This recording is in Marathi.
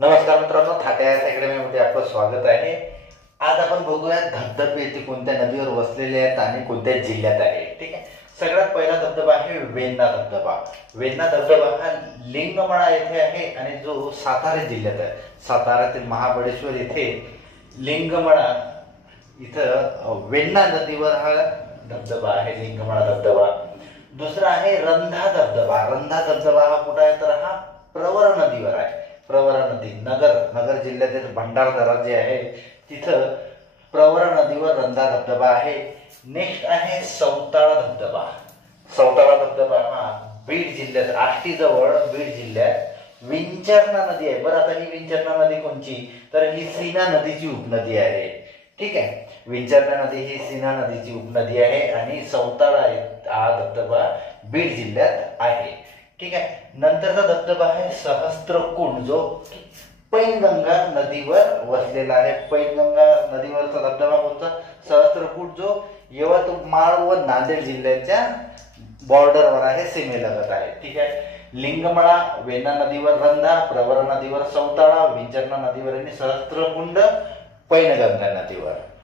नमस्कार मित्रांनो, थाट्या अकॅडमीमध्ये आपलं स्वागत आहे। आज आपण बघूया धबधबे ते कोणत्या नदीवर वसलेले आहेत आणि कोणत्या जिल्ह्यात आहे। ठीक आहे, सगळ्यात पहिला धबधबा आहे वेण्णा धबधबा। वेण्णा धबधबा हा लिंगमळा येथे आहे आणि जो सातारा जिल्ह्यात आहे। साताऱ्यातील महाबळेश्वर येथे लिंगमळा इथं वेण्णा नदीवर हा धबधबा आहे, लिंगमळा धबधबा। दुसरा आहे रंधा धबधबा। रंधा धबधबा हा कुठे आहे तर हा प्रवरा नदीवर आहे। प्रवरा नदी नगर जिल्ह्यातील भंडारदरा जे आहे तिथं प्रवरा नदीवर रंधा धबधबा आहे। नेक्स्ट आहे सौताळा धबधबा। सौताळा धबधबा हा बीड जिल्ह्यात आष्टी जवळ बीड जिल्ह्यात विंचरणा नदी आहे। बरं, आता ही विंचरणा नदी कोणची तर ही सीना नदीची उपनदी आहे। ठीक आहे, विंचरणा नदी ही सीना नदीची उपनदी आहे आणि सौताळा हा धबधबा बीड जिल्ह्यात आहे। ठीक आहे, नंतरचा धबधबा आहे सहस्त्रकुंड जो पैनगंगा नदीवर वसलेला आहे। पैनगंगा नदीवरचा धबधबा कोणता सहस्त्रकुंड जो यवतमाळ व नांदेड जिल्ह्याच्या बॉर्डरवर आहे, सीमेलगत आहे। ठीक आहे, लिंगमळा वेण्णा नदीवर रंधा, प्रवरा नदीवर सौताळा, विंचरणा नदीवर आणि सहस्त्रकुंड पैनगंगा नदीवर।